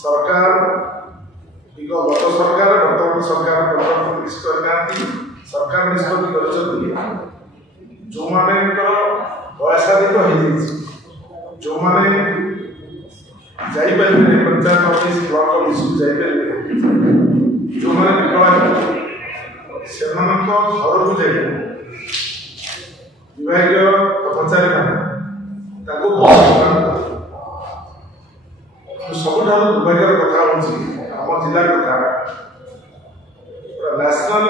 सरकार गत सरकार बर्तमान सरकार परिवर्तन सरकार निष्पत्ति कर जो माने वयसाधिक हो जो माने जाइपारे पंचायत ऑफिस ब्लॉक ऑफिस जाइपारे जो माने विकलांग से घर को जाए विभाग कर्मचारी सबुठ दुर्भाग्यर कथा आम जिला कथा नेशनल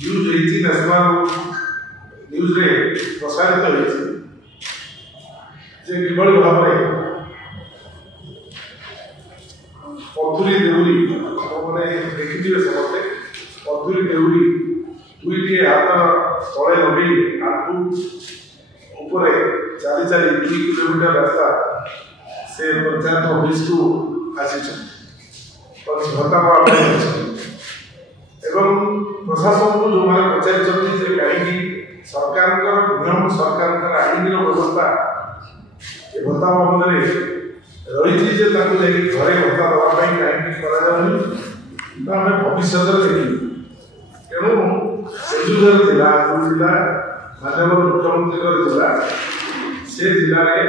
न्यूज नेशनल न्यूज रे प्रसारित होती किभली भाव पथुरी देउरी मैंने देखिए समस्ते पथुरी देउरी दुईटे हाथ तले लगे आंखू ऊपर चली चली 2 किलोमीटर रास्ता से पंचायत ऑफिस को आसी भत्ता एवं प्रशासन को जो मैंने पचार कहीं सरकार नियम सरकार आईन व्यवस्था ये भत्ता बाबद रही घरे भत्ता देवाई कहीं आम भविष्य देखी तेणु जो जिला जिला मानव मुख्यमंत्री जिला से जिले में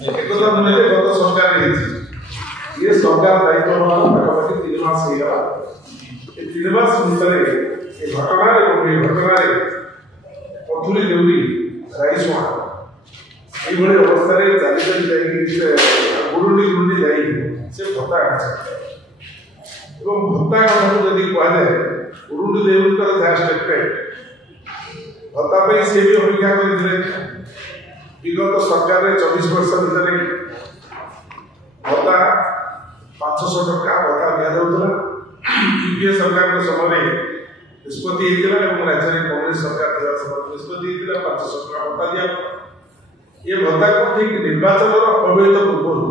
एकता नुहे गत सरकार ये सरकार दायित्व पाखापाखि 3 मास होगा 3 मास भितर ये घटना पथुरी देउरी राईसुआ ये अवस्था गुरुंडी गुरुंडी से भत्ता भत्ता कथा जदि कहुए गुरुंडी देउरी जहाँ स्टेटमेंट भत्ता से भी अपेक्षा करते विगत सरकार 24 वर्ष भितर भत्ता 500 टका भत्ता दि जाऊला यूपीए सरकार समय निष्पत्ति राज्य में कांग्रेस सरकार समय निष्पत्ति 500 टका भत्ता दि ये भत्ता को ठीक निर्वाचन अव्यवहित पूर्व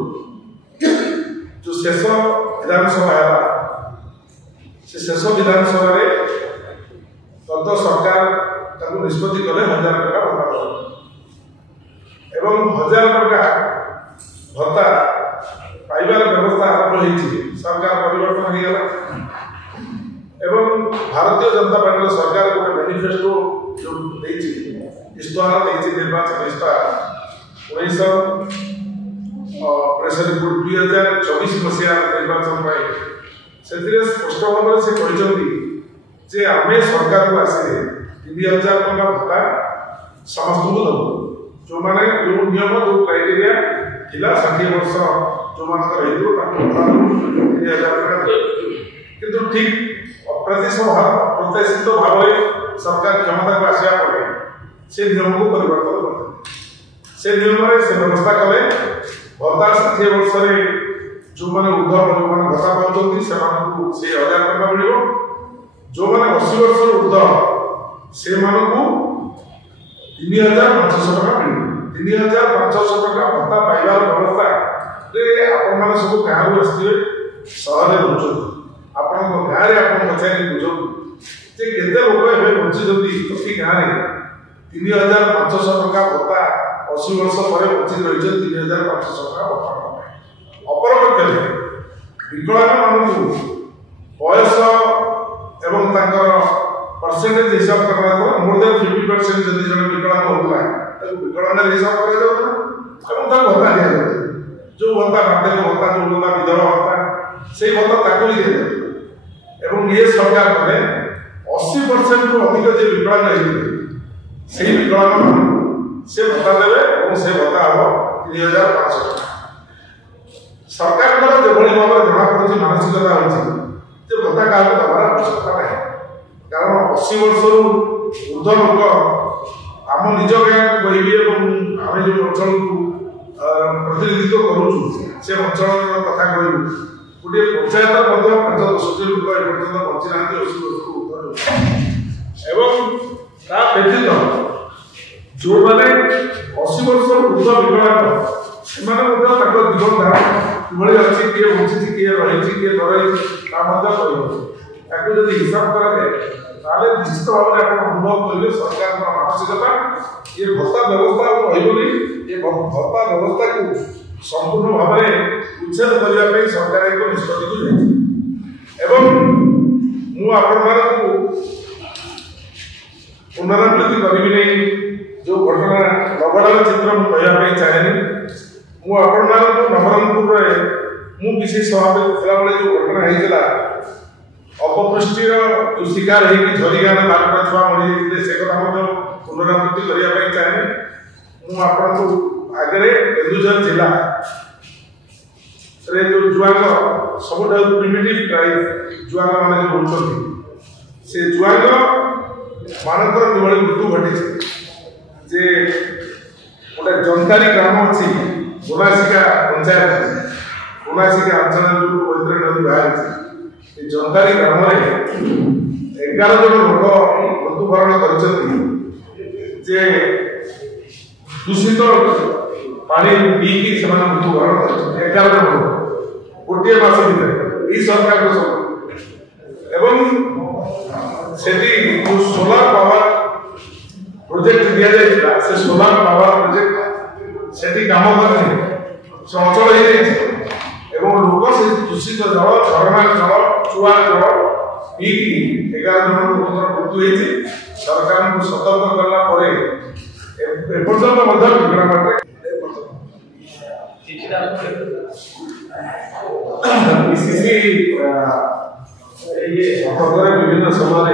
जो शेष विधानसभा है से शेष विधानसभा गत सरकार निष्पत्ति कले 1000 टका भत्ता एवं 1000 टका भत्ता पाइबार व्यवस्था आरंभ हो सरकार परिवर्तन हो गला एवं भारतीय जनता पार्टी सरकार गोटे मैनिफेस्टो जो इस्ताहार निर्वाचन इस्ताहार 2024 मसीहा निर्वाचन से स्पष्ट भाव से कहते आम सरकार को आसे 3000 टका भत्ता समस्त को दबू जो माने जो नियम जो क्राइटेरिया थिला 60 वर्ष जो मानकर किंतु ठीक अप्रत्याशित भाव सरकार क्षमता को आसवा पर से नियम को परिवर्तन करते से नियम से व्यवस्था कले भत्ता 60 वर्ष जो माने ऊर्ध्व जो माने भत्ता पाउछन्ती से 1000 टका मिलियो जो माने 80 वर्ष ऊर्ध्व से मानकू 3500 टका मिले 3500 टका भत्ता पाइबार व्यवस्था आपण मैंने सब गाँव आसवे सहर रोच आपण गाँव में पचारि बुझु केते लोक बंची प्रति गाँव में 3500 टका भत्ता 80 वर्ष पर बंची रही 3500 टका भत्ता अपरपक्ष विकलांग मानक बयस एवं परसेंटेज हिसाब करना मोर देन 50% जदि जन विकलांग होता विकलांग हिसाब कर भत्ता दिया जो भत्ता बार्धक्य भत्ता जो भत्ता विधवा भत्ता से भत्ता एवं ये सरकार कले 80% रु अधिक जो विकलांग होते विकलांग से भत्ता देवे और से भत्ता हम 3500 टका सरकार जो भाव जना पड़ी मानसिकता होती भत्ता क्या दबार आवश्यकता ना कारण 80 वर्ष ऊर्ध्व लोक आम निज गाँव कहि आम जो अंचल को प्रतिनिधित्व करूँ से अंचल कथा कहूँ गोटे पंचायत 5-10 लोक एपर्तन बची ना 80 वर्ष एवं ता व्यतीत जो मैंने 80 वर्ष ऊर्ध्व विकलांग से जीवन धारा किभली अच्छी किए बची किए रही किए न रही जब हिसाब कराए निश्चित भाव में अनुभव करेंगे सरकार मानसिकता ये भत्ता व्यवस्था रही ये भत्ता व्यवस्था को संपूर्ण भाव में उच्छेद करने सरकार एक पुनरावृत्ति करी नहीं जो घटना लगड़ार चित्र मुझे चाहे नवरंगपुर विशेष सभापति थी जो घटना होता अपपुष्टिर जो शिकार होगी झरीगाँ बारटा छुआ मरी से कथा पुनरावृत्ति करने चाहे मुझे आगे केन्दुझर जिला रे जो जुआंग सब प्रिमिटिव ट्राइब जुआंग मैंने जो होती से जुआंग मानकर किभली मृत्यु घटी जे गोटे जंतारी ग्राम अच्छी गोनासिका पंचायत गोनासिका अंचल जो पवित्र नदी बाहर जंतारी ग्राम 11 जन लोक मृत्युवरण कर दूषित पानी पीकी से मृत्युवरण कर 11 जन लोक गोटे मास भर यही सरकार सब एवं सेठी जो सोलार पावर प्रोजेक्ट दिया जाइए से सोलार पावर प्रोजेक्ट सेठी काम करने से अचल हो लोक से दूषित जल झरणा जल चुआ जल पीकी 11 जन लोक मृत्यु होती सरकार को सतर्क करला विभिन्न समय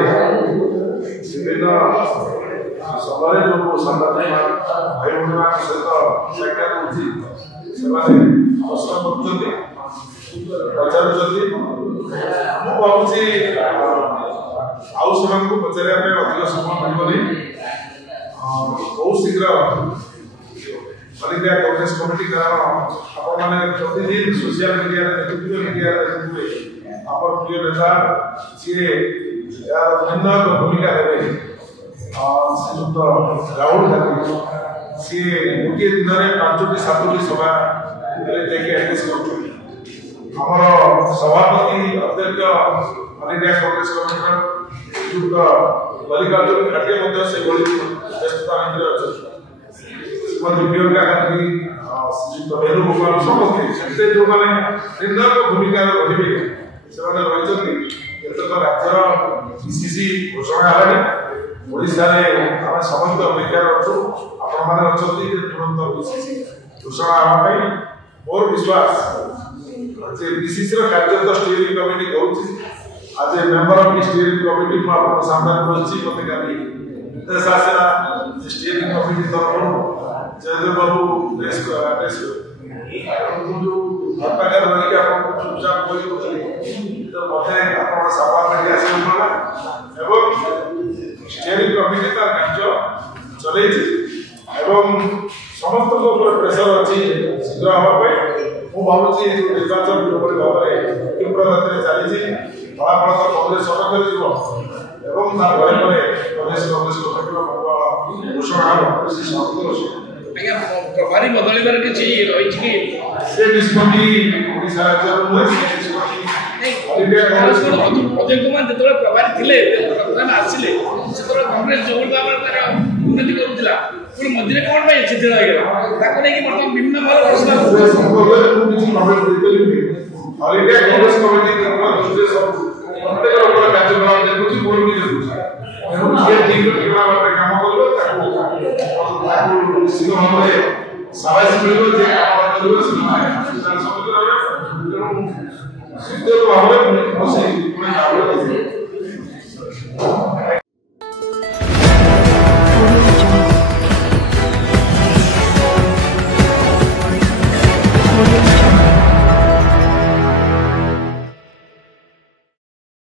जो संवाददाता भाई भूमि सहित साक्षात होती प्रश्न कर भावी आउ से पचारे अधिक समय मिलनी बहुत शीघ्र ऑल इंडिया कांग्रेस कमिटी कारण आपने प्रतिदिन सोशल मीडिया देखुए आप प्रिय नेता सी यार भिन्न भूमिका देवे श्रीयुक्त राहुल गांधी सी गोटे दिन में 5टी 7टी सभा आमर सभापति अध्यक्ष ऑल इंडिया कांग्रेस कमिटी श्रीयुक्त मल्लिकार्जुन खड़गे से व्यस्तता अच्छा श्रीमती प्रियंका गांधी श्रीयुक्त वेणुगोपाल समस्ते जो मैंने निर्णायक भूमिका रही से केतक राज्यर पीसीसी घोषणा है ओडिशा आम समस्त अपेक्षार अच्छु आपण तुरंत पीसीसी घोषणा होगा मोर विश्वास पीसीसी कार्य तो स्टीयरिंग कमिटी करुँ आज ए मेंबर ऑफ स्टीयरिंग कमिटी सामने बच्ची मत काली निर्देश आसला स्टीयरिंग कमिटी तरफ जयदेव बाबू घरपाखे रही चुपचाप मत सभा स्टीयरिंग कमिटी तार कार्य चल समस्त प्रेसर अच्छी शीघ्र हाँपाई मुझे निर्वाचन जो भाव में तीव्र गति चली फलाफल तो कांग्रेस सपक्ष प्रदेश कांग्रेस घोषणा प्रभारी बदलबार किसी रही कि से निष्पत्ति ओडिशा राज्य अजय कुमार जो प्रभारी थे प्रधान आसिले कांग्रेस जो भाव उन्नति करूला पुणी मझे कौन शिथिल हो बर्तमान विभिन्न भाव ऑल इंडिया कांग्रेस कमिटी प्रत्येक लोक कार्यक्रम देखुची मोर भी देखुची ठीक काम कर निश्चित भाव में साहस मिल भाव में